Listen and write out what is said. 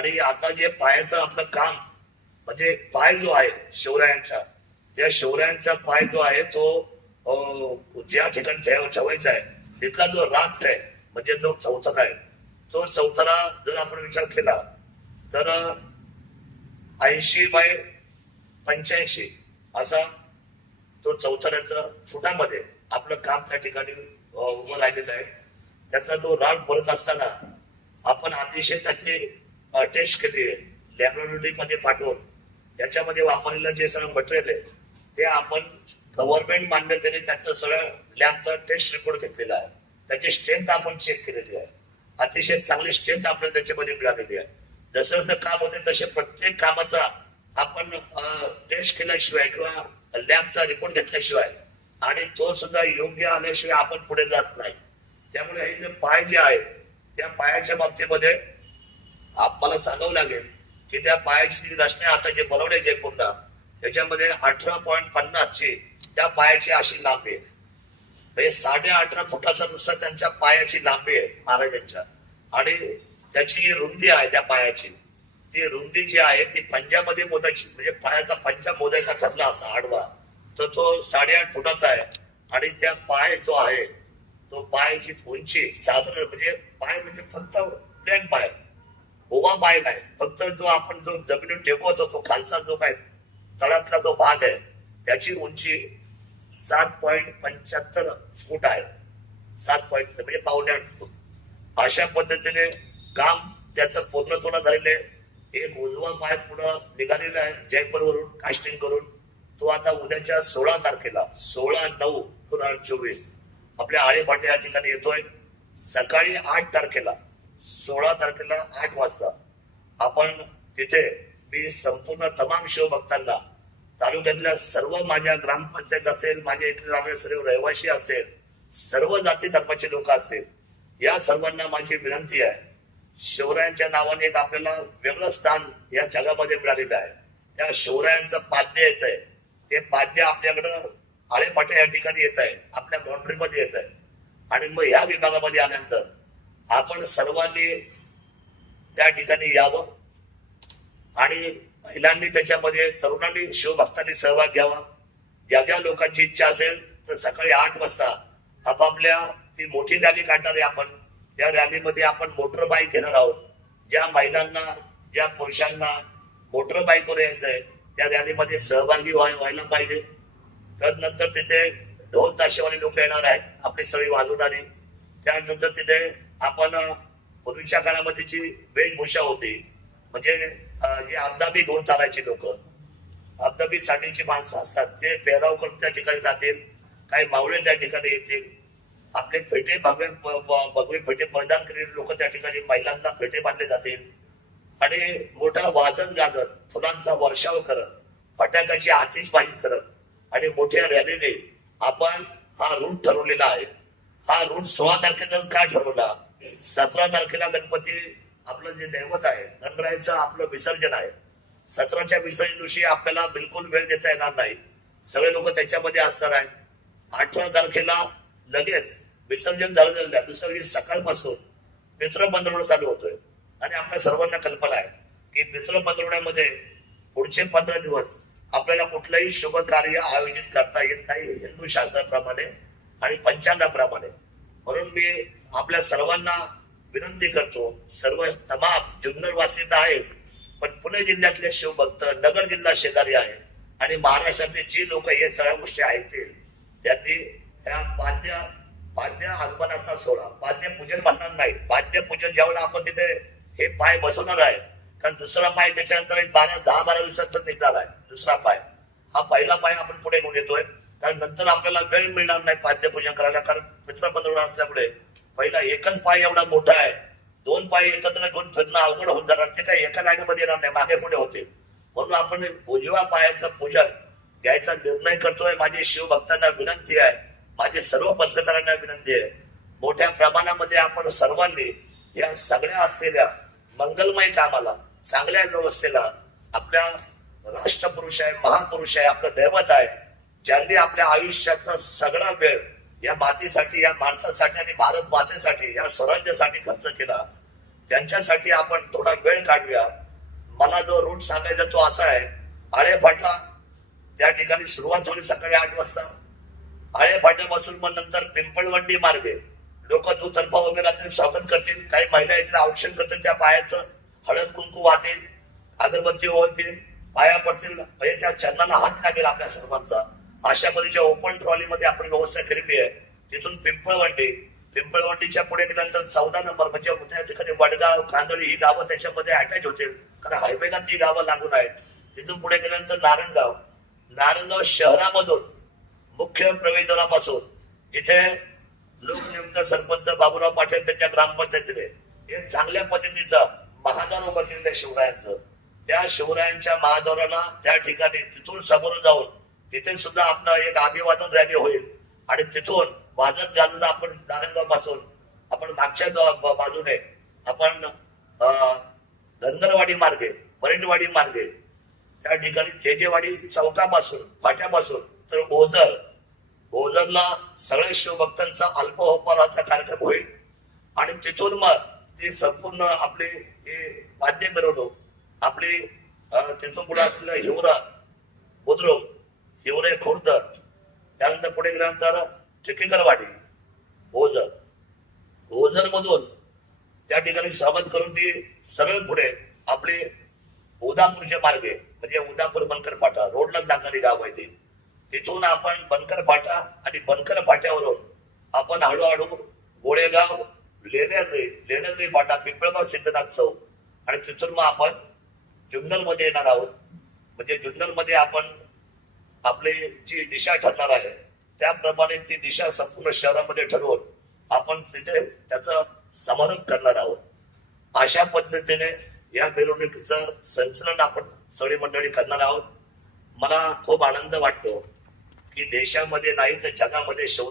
आणि आता जे पायाचं आपलं काम म्हणजे पाय जो आहे शिवरायांचा त्या शिवरायांचा पाय जो आहे तो ज्या ठिकाणी ठेव ठेवायचा आहे तिथला जो राग आहे म्हणजे जो चौथक आहे तो चौथरा जर आपण विचार केला तर ऐंशी बाय पंच्याऐंशी असा तो चौथऱ्याचा फुटामध्ये आपलं काम त्या ठिकाणी उभं राहिलेलं आहे. त्याचा तो राग भरत असताना आपण अतिशय त्याची टेस्ट केली आहे लॅबोरेटरी पाठवून. त्याच्यामध्ये वापरलेलं जे सगळं मटेरियल आहे ते आपण गव्हर्नमेंट मान्यतेने त्याचं सगळं लॅबचा टेस्ट रिपोर्ट घेतलेला आहे. त्याची स्ट्रेंथ आपण चेक केलेली आहे. अतिशय चांगली स्ट्रेंथ आपल्याला त्याच्यामध्ये मिळालेली आहे. जसं जसं काम होते तसे प्रत्येक कामाचा आपण टेस्ट केल्याशिवाय किंवा लॅबचा रिपोर्ट घेतल्याशिवाय आणि तो सुद्धा योग्य आल्याशिवाय आपण पुढे जात नाही. त्यामुळे हे जे पाय जे आहे त्या पायाच्या बाबतीमध्ये आपल्याला सांगावं लागेल की त्या पायाची जी रचना आता जे बनवण्याचे पुन्हा त्याच्यामध्ये अठरा पॉईंट पन्नासची त्या पायाची अशी लांबी आहे. म्हणजे साडे अठरा फुटाचा नुसता त्यांच्या पायाची लांबी आहे महाराजांच्या. आणि त्याची जी रुंदी आहे त्या पायाची ती रुंदी जी आहे ती पंजामध्ये मोदायची म्हणजे पायाचा पंजा मोदायचा ठरला असा आडवा तर तो साडेआठ फुटाचा आहे. आणि त्या पाय जो आहे तो पायाची उंची साधारण म्हणजे पाय म्हणजे फक्त प्लेन पाय. उभा पाय नाही फक्त जो आपण जो जमिनीवर टेकवतो तो खालचा जो काय तळातला जो भाग आहे त्याची उंची सात पॉईंट पंच्याहत्तर फूट आहे. सात पॉईंट म्हणजे पावणे आठ फूट. अशा पद्धतीने काम त्याचं पूर्णत्वला झालेलं आहे. एक उजवा पाय पुढं निघालेला आहे जयपूर वरून कास्टिंग करून. तो आता उद्याच्या सोळा तारखेला सोळा नऊ दोन हजार चोवीस. आपल्या आळेपाटे या ठिकाणी येतोय. सकाळी आठ तारखेला सोळा तारखेला आठ वाजता. आपण तिथे मी संपूर्ण तमाम शिवभक्तांना तालुक्यातल्या सर्व माझ्या ग्रामपंचायत असेल माझ्या इथले राहणारे सर्व रहिवासी असेल सर्व जाती धर्माचे लोक असतील या सर्वांना माझी विनंती आहे. शिवरायांच्या नावाने एक आपल्याला वेगळं स्थान या जगामध्ये मिळालेलं आहे. त्या शिवरायांचं पाद्य येत आहे. ते पाद्य आपल्याकडं आळेपाट्या या ठिकाणी येत आहे. आपल्या बाउंड्रीमध्ये येत आहे. आणि मग ह्या विभागामध्ये आल्यानंतर आपण सर्वांनी त्या ठिकाणी यावं आणि महिलांनी त्याच्यामध्ये तरुणांनी शिवभक्तांनी सहभाग घ्यावा. ज्या ज्या लोकांची इच्छा असेल तर सकाळी आठ वाजता आपापल्या ती मोठी रॅली काढणार आहे आपण. त्या रॅलीमध्ये आपण मोटर बाईक घेणार आहोत. ज्या महिलांना ज्या पुरुषांना मोटर बाईकवर यायचं आहे त्या रॅलीमध्ये सहभागी व्हाय- व्हायला पाहिजे. त्यानंतर तिथे ढोल ताशेवाले लोक येणार आहेत आपली सगळी वाजवणारी. त्यानंतर तिथे आपण पूर्वीच्या काळामध्ये जी वेशभूषा होती म्हणजे जे अब्दाबी घेऊन चालायचे लोक अब्दाबी साठीची माणसं असतात ते पेहराव करून त्या ठिकाणी राहतील काही मावळे त्या ठिकाणी येतील. आपले फेटे भगवे भगवे फेटे परिधान केलेले लोक त्या ठिकाणी महिलांना फेटे बांधले जातील. आणि मोठा वाजत गाजत फुलांचा वर्षाव करत फटाक्याची आतिषबाजी करत आणि मोठ्या रॅलीने आपण हा रूट ठरवलेला आहे. हा रूट सोळा तारखेचाच का ठरवला? सतरा तारखेला गणपती आपलं जे दैवत आहे गणरायाचं आपलं विसर्जन आहे. सतराच्या विसर्जन दिवशी आपल्याला बिलकुल वेळ देता येणार नाही. सगळे लोक त्याच्यामध्ये असणार आहे अठरा तारखेला लगेच विसर्जन झालं झालं दुसऱ्या दिवशी सकाळपासून मित्र चालू होतोय. आणि आपल्या सर्वांना कल्पना आहे की मित्र पंधरवड्यामध्ये पुढचे पंधरा दिवस आपल्याला कुठलंही शुभ कार्य आयोजित करता येत नाही हिंदू शास्त्राप्रमाणे आणि पंचांगाप्रमाणे. म्हणून मी आपल्या सर्वांना विनंती करतो सर्व तमाम जुन्नर तर आहेत पण पुणे जिल्ह्यातले शिवभक्त नगर जिल्हा शेजारी आहे आणि महाराष्ट्रातले जी लोक हे सगळ्या गोष्टी ऐकतील त्यांनी ह्या पाद्य पाद्य आगमनाचा सोहळा पाद्य पूजन म्हणणार नाही. पाद्य पूजन ज्यावेळेला आपण तिथे हे पाय बसवणार आहे कारण दुसरा पाय त्याच्यानंतर एक बारा दहा बारा दिवसात निघणार आहे. दुसरा पाय. हा पहिला पाय आपण पुढे घेऊन येतोय. कारण नंतर आपल्याला वेळ मिळणार नाही पाद्यपूजन करायला कारण मित्र पंधरवडा असल्यामुळे पहिला एकच पाय एवढा मोठा आहे. दोन पाय एकत्र घेऊन फिरणं अवघड होऊन जाणार. ते काही एका जागेमध्ये येणार नाही मागे पुढे होते म्हणून आपण उजव्या पायाचं पूजन घ्यायचा निर्णय करतोय. माझी शिवभक्तांना विनंती आहे. माझी सर्व पत्रकारांना विनंती आहे. मोठ्या प्रमाणामध्ये आपण सर्वांनी या सगळ्या असलेल्या मंगलमय कामाला चांगल्या व्यवस्थेला आपल्या राष्ट्रपुरुष आहे महापुरुष आहे आपलं दैवत आहे. ज्यांनी आपल्या आयुष्याचा सगळा वेळ या मातीसाठी या माणसासाठी आणि भारत मातेसाठी या स्वराज्यासाठी खर्च केला त्यांच्यासाठी आपण थोडा वेळ काढूया. मला जो रूट सांगायचा तो असा आहे आळे फाटा त्या ठिकाणी सुरुवात होईल सकाळी आठ वाजता. आळे फाट्यापासून मग नंतर पिंपळवंडी मार्गे. लोक दुतर्फा उभे राहतील स्वागत करतील काही महिला येथील औक्षण करतील त्या पायाचं हळद कुंकू वाहतील अगरबत्ती होतील पाया पडतील म्हणजे त्या चरणाला हात लागेल आपल्या सर्वांचा. आशामध्ये ज्या ओपन ट्रॉलीमध्ये आपण व्यवस्था केलेली आहे तिथून पिंपळवंडी पिंपळवंडीच्या पुढे गेल्यानंतर चौदा नंबर म्हणजे त्या ठिकाणी वडगाव कांदळी ही गावं त्याच्यामध्ये अटॅच होतील कारण हायवेला ती गावं लागून आहेत. तिथून पुढे गेल्यानंतर नारायणगाव नारायणगाव शहरामधून मुख्य प्रवेशद्वारापासून जिथे लोकनियुक्त सरपंच बाबूराव पाटील त्यांच्या ग्रामपंचायतीने हे चांगल्या पद्धतीचं महाद्वार उभं केलेलं आहे शिवरायांचं. त्या शिवरायांच्या महाद्वाराला त्या ठिकाणी तिथून समोर जाऊन तिथे सुद्धा आपलं एक अभिवादन रॅली होईल. आणि तिथून वाजत गाजत आपण नारायणगावपासून आपण मागच्या बाजूने आपण धनगरवाडी मार्गे परेटवाडी मार्गे त्या ठिकाणी तेजेवाडी चौकापासून फाट्यापासून तर ओझर. ओझरला सगळ्या शिवभक्तांचा अल्पहोपाराचा कार्यक्रम होईल. आणि तिथून मग ते संपूर्ण आपली हे वाद्य मिरवणूक आपली तिथून पुढे असलेलं हिवरा बुद्रुक हिवरे खुर्द त्यानंतर पुढे गेल्यानंतर चिखलीकरवाडी ओझर. ओझरमधून त्या ठिकाणी स्वागत करून ती सरळ पुढे आपली उदापूरच्या मार्गे म्हणजे उदापूर बनकर फाटा रोडला लागणारी गाव आहे ती. तिथून आपण बनकर फाटा आणि बनकर फाट्यावरून आपण हळूहळू गोळेगाव लेण्याद्री लेण्याद्री फाटा पिंपळगाव सिद्धनाथ चौक आणि तिथून मग आपण जुन्नलमध्ये येणार आहोत. म्हणजे जुन्नलमध्ये आपण आपली जी दिशा ठरणार आहे त्याप्रमाणे ती दिशा संपूर्ण शहरामध्ये ठरवून आपण तिथे त्याचं समारोप करणार आहोत. अशा पद्धतीने या मिरवणुकीचं संचलन आपण सगळी मंडळी करणार आहोत. मला खूप आनंद वाटतो की देशामध्ये नाही तर जगामध्ये शिव